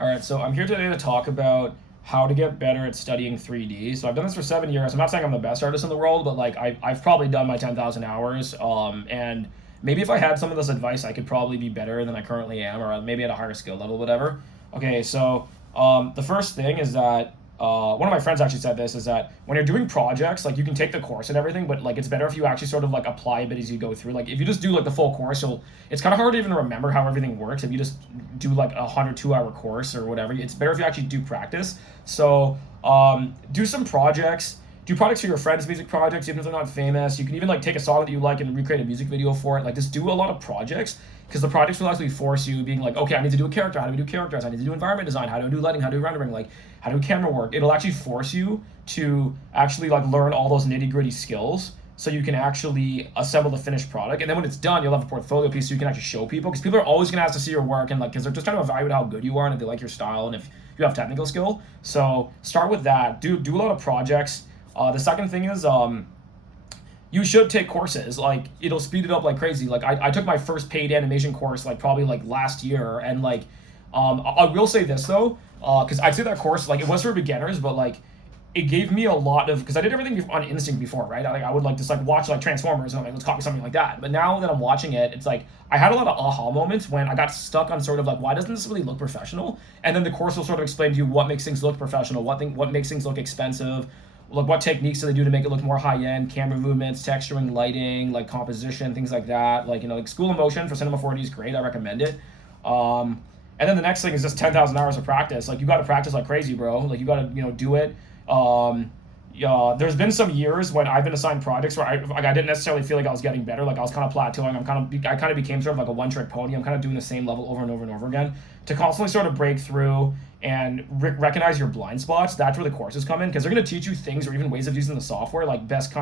All right, so I'm here today to talk about how to get better at studying 3D. So I've done this for 7 years. I'm not saying I'm the best artist in the world, but like I've probably done my 10,000 hours. And maybe if I had some of this advice, I could probably be better than I currently am, or maybe at a higher skill level, whatever. Okay, so the first thing is that one of my friends actually said this is that when you're doing projects, like you can take the course and everything, but like it's better if you actually sort of like apply a bit as you go through. Like if you just do like the full course, it's kind of hard to even remember how everything works if you just do like a 102 hour course or whatever. It's better if you actually do practice. So do some projects. Do projects for your friends' music projects, even if they're not famous. You can even like take a song that you like and recreate a music video for it. Like just do a lot of projects because the projects will actually force you being like, okay, I need to do a character. How do we do characters? I need to do environment design. How do I do lighting? How do I do rendering? Like how do camera work? It'll actually force you to actually like learn all those nitty gritty skills so you can actually assemble the finished product. And then when it's done, you'll have a portfolio piece so you can actually show people because people are always gonna ask to see your work and like because they're just trying to evaluate how good you are and if they like your style and if you have technical skill. So start with that. Do a lot of projects. The second thing is you should take courses. Like it'll speed it up like crazy. Like I took my first paid animation course like probably like last year and like I will say this though because I'd say that course like it was for beginners but like it gave me a lot of because I did everything on instinct before, right? I would like just like watch like Transformers and I'm like let's copy something like that. But now that I'm watching it, it's like I had a lot of aha moments when I got stuck on sort of like why doesn't this really look professional? And then the course will sort of explain to you what makes things look professional, what makes things look expensive, like what techniques do they do to make it look more high end, camera movements, texturing, lighting, like composition, things like that. Like like School of Motion for Cinema 4D is great. I recommend it. And then the next thing is just 10,000 hours of practice. Like you got to practice like crazy, bro. Like you got to do it. Yeah, there's been some years when I've been assigned projects where I didn't necessarily feel like I was getting better. Like I was kind of plateauing. I kind of became sort of like a one trick pony. I'm kind of doing the same level over and over and over again to constantly sort of break through and recognize your blind spots. That's where the courses come in because they're going to teach you things or even ways of using the software, like best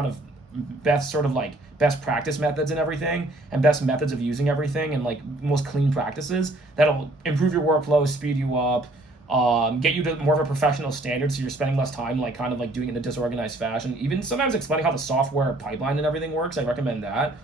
practice methods and everything, and best methods of using everything, and like most clean practices that'll improve your workflow, speed you up, get you to more of a professional standard so you're spending less time like kind of like doing it in a disorganized fashion. Even sometimes explaining how the software pipeline and everything works, I recommend that.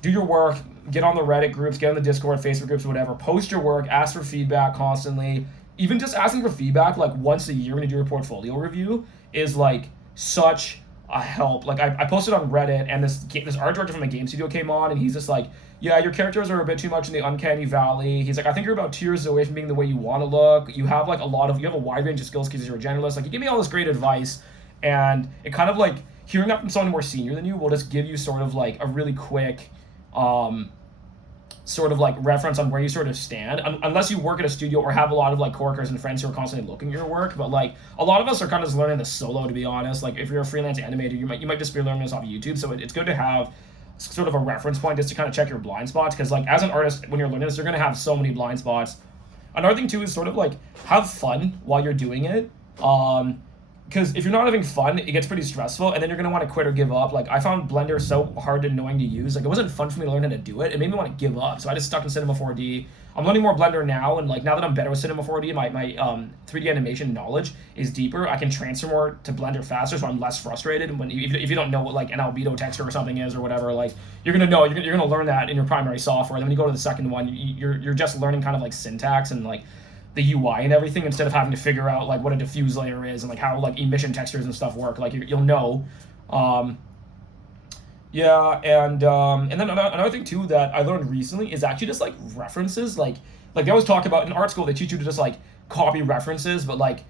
Do your work, get on the Reddit groups, get on the Discord, Facebook groups, whatever. Post your work, ask for feedback constantly. Even just asking for feedback like once a year when you do your portfolio review is like such a help. Like I posted on Reddit and this art director from the game studio came on and he's just like, yeah, your characters are a bit too much in the uncanny valley. He's like, I think you're about 2 years away from being the way you want to look. You have like you have a wide range of skills because you're a generalist. Like he gave me all this great advice and it kind of like hearing that from someone more senior than you will just give you sort of like a really quick sort of like reference on where you sort of stand unless you work at a studio or have a lot of like coworkers and friends who are constantly looking at your work. But like a lot of us are kind of just learning this solo, to be honest. Like if you're a freelance animator, you might just be learning this off YouTube, so it's good to have sort of a reference point just to kind of check your blind spots because like as an artist when you're learning this you're going to have so many blind spots. Another thing too is sort of like have fun while you're doing it. Because if you're not having fun, it gets pretty stressful, and then you're gonna want to quit or give up. Like I found Blender so hard and annoying to use. Like it wasn't fun for me to learn how to do it. It made me want to give up. So I just stuck in Cinema 4D. I'm learning more Blender now, and like now that I'm better with Cinema 4D, my 3D animation knowledge is deeper. I can transfer more to Blender faster, so I'm less frustrated. When if you don't know what like an albedo texture or something is or whatever, like you're gonna learn that in your primary software. And then when you go to the second one, you're just learning kind of like syntax and like the UI and everything instead of having to figure out like what a diffuse layer is and like how like emission textures and stuff work. Like you'll know. Yeah, and then another thing too that I learned recently is actually just like references. Like they always talk about in art school they teach you to just like copy references, but like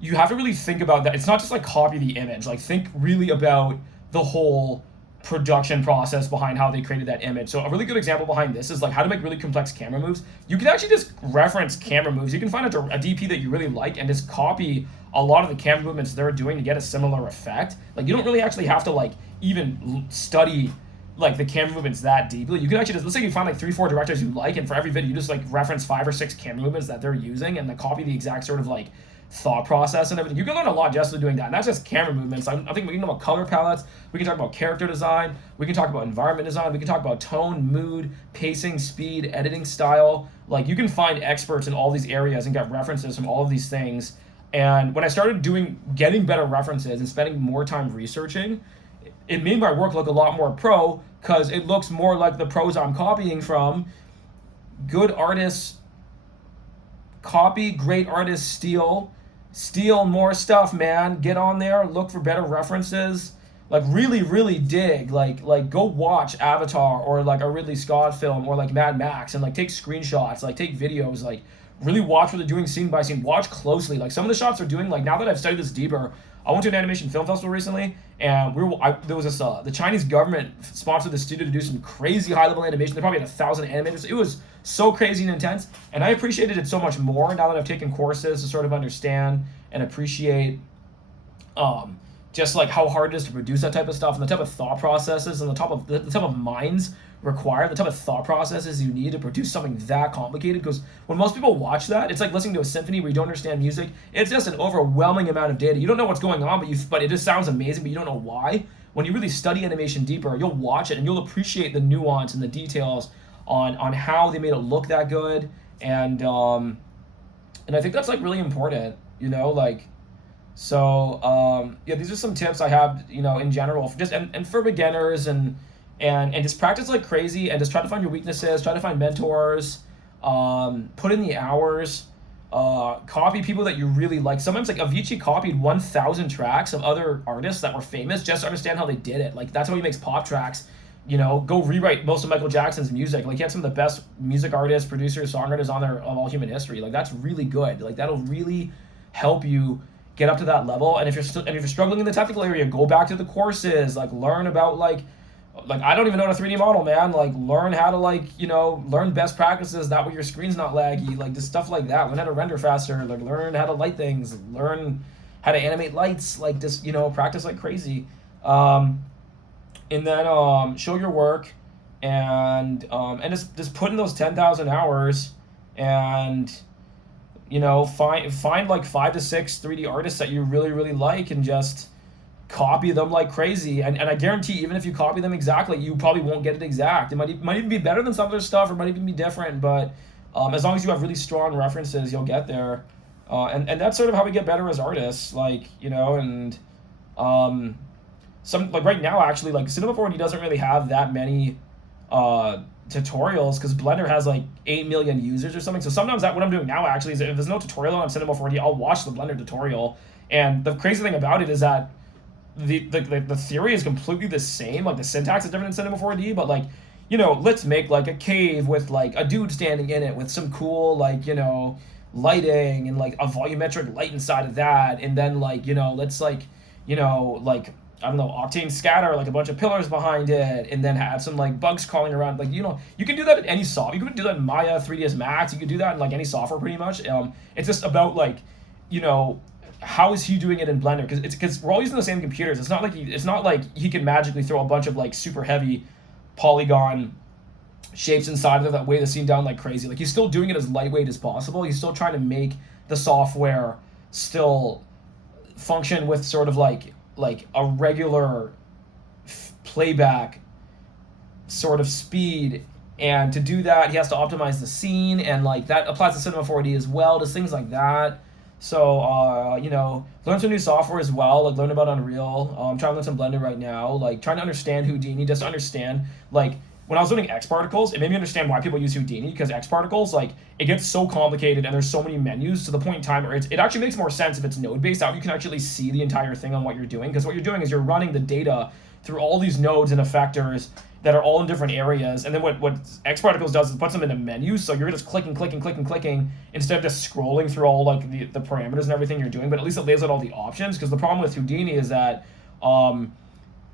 you have to really think about that. It's not just like copy the image. Like think really about the whole production process behind how they created that image. So a really good example behind this is like how to make really complex camera moves. You can actually just reference camera moves. You can find a DP that you really like and just copy a lot of the camera movements they're doing to get a similar effect. Like you don't really actually have to like even study like the camera movements that deeply. You can actually just, let's say you find like 3-4 directors you like, and for every video you just like reference 5 or 6 camera movements that they're using and then copy the exact sort of like thought process and everything. You can learn a lot just by doing that. And that's just camera movements. I think we can talk about color palettes. We can talk about character design. We can talk about environment design. We can talk about tone, mood, pacing, speed, editing style. Like you can find experts in all these areas and get references from all of these things. And when I started getting better references and spending more time researching, it made my work look a lot more pro because it looks more like the pros I'm copying from. Good artists copy, great artists steal more stuff, man. Get on there, look for better references. Like really, really dig. Like go watch Avatar or like a Ridley Scott film or like Mad Max and like take screenshots, like take videos, like really watch what they're doing scene by scene. Watch closely. Like some of the shots they're doing, like now that I've studied this deeper, I went to an animation film festival recently, and there was this the Chinese government sponsored the studio to do some crazy high level animation. They probably had 1,000 animators. It was so crazy and intense, and I appreciated it so much more now that I've taken courses to sort of understand and appreciate just like how hard it is to produce that type of stuff and the type of thought processes and the type of minds required, the type of thought processes you need to produce something that complicated. Because when most people watch that, it's like listening to a symphony where you don't understand music. It's just an overwhelming amount of data. You don't know what's going on, but it just sounds amazing, but you don't know why. When you really study animation deeper, you'll watch it and you'll appreciate the nuance and the details on how they made it look that good. And I think that's like really important, like. So yeah, these are some tips I have, in general, for just and for beginners, and just practice like crazy, and just try to find your weaknesses, try to find mentors, put in the hours, copy people that you really like. Sometimes like Avicii copied 1,000 tracks of other artists that were famous just to understand how they did it. Like that's how he makes pop tracks. Go rewrite most of Michael Jackson's music. Like he had some of the best music artists, producers, songwriters on there of all human history. Like that's really good. Like that'll really help you get up to that level. And if you're struggling in the technical area, go back to the courses, like learn about like I don't even know how to 3D model, man. Like learn how to learn best practices, that way your screen's not laggy, like just stuff like that. Learn how to render faster, like learn how to light things, learn how to animate lights, like just practice like crazy. And then show your work, and just put in those 10,000 hours, and find like 5 to 6 3D artists that you really, really like, and just copy them like crazy. And I guarantee, even if you copy them exactly, you probably won't get it exact. It might even be better than some other stuff, or might even be different. But as long as you have really strong references, you'll get there. And that's sort of how we get better as artists, and some like right now actually, like Cinema 4D doesn't really have that many tutorials, because Blender has like 8 million users or something. So sometimes what I'm doing now actually is, if there's no tutorial on Cinema 4D, I'll watch the Blender tutorial. And the crazy thing about it is that the theory is completely the same. Like the syntax is different in Cinema 4D, but like let's make like a cave with like a dude standing in it with some cool lighting and like a volumetric light inside of that, and then let's I don't know, Octane scatter like a bunch of pillars behind it, and then have some like bugs crawling around. Like you can do that in any software. You can do that in Maya, 3ds Max. You can do that in like any software pretty much. It's just about how is he doing it in Blender? Because we're all using the same computers. It's not like he can magically throw a bunch of like super heavy polygon shapes inside of there that weigh the scene down like crazy. Like he's still doing it as lightweight as possible. He's still trying to make the software still function with sort of like a regular playback sort of speed. And to do that, he has to optimize the scene, and like that applies to Cinema 4D as well, just things like that. So learn some new software as well, like learn about Unreal. I'm trying to learn some Blender right now, like trying to understand Houdini, just to understand, like when I was learning X Particles, it made me understand why people use Houdini, because X Particles, like, it gets so complicated and there's so many menus to the point in time where it actually makes more sense if it's node-based out. You can actually see the entire thing on what you're doing, because what you're doing is you're running the data through all these nodes and effectors that are all in different areas. And then what X Particles does is it puts them in a menu, so you're just clicking instead of just scrolling through all like the parameters and everything you're doing. But at least it lays out all the options, because the problem with Houdini is that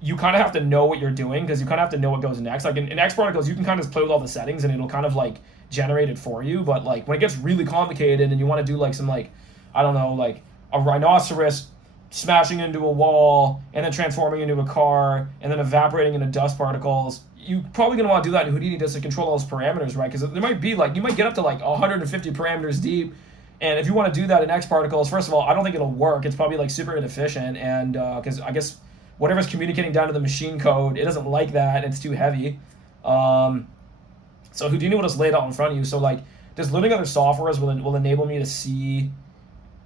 you kind of have to know what you're doing, because you kind of have to know what goes next. Like in X Particles, you can kind of just play with all the settings and it'll kind of like generate it for you. But like when it gets really complicated and you want to do like some like, I don't know, like a rhinoceros smashing into a wall and then transforming into a car and then evaporating into dust particles, you're probably going to want to do that in Houdini just to control all those parameters, right? Because there might be like, you might get up to like 150 parameters deep. And if you want to do that in X Particles, first of all, I don't think it'll work. It's probably like super inefficient. And because I guess whatever's communicating down to the machine code, it doesn't like that. It's too heavy. So Houdini will just lay it out in front of you. So like just learning other softwares will enable me to see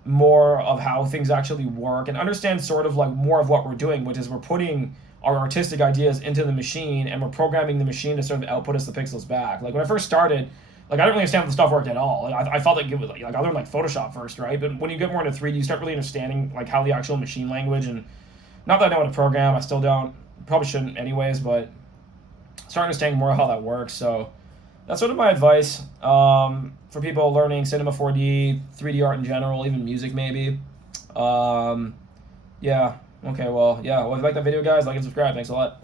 more of how things actually work and understand sort of like more of what we're doing, which is we're putting our artistic ideas into the machine and we're programming the machine to sort of output us the pixels back. Like when I first started, like I didn't really understand how the stuff worked at all. Like, I felt like it was like I learned like Photoshop first, right? But when you get more into 3D, you start really understanding like how the actual machine language, and not that I know how to program, I still don't, probably shouldn't anyways, but start understanding more how that works. So that's sort of my advice for people learning cinema 4D, 3D art in general, even music maybe. Um, yeah. Okay. Well, yeah. Well, if you like that video, guys, like and subscribe. Thanks a lot.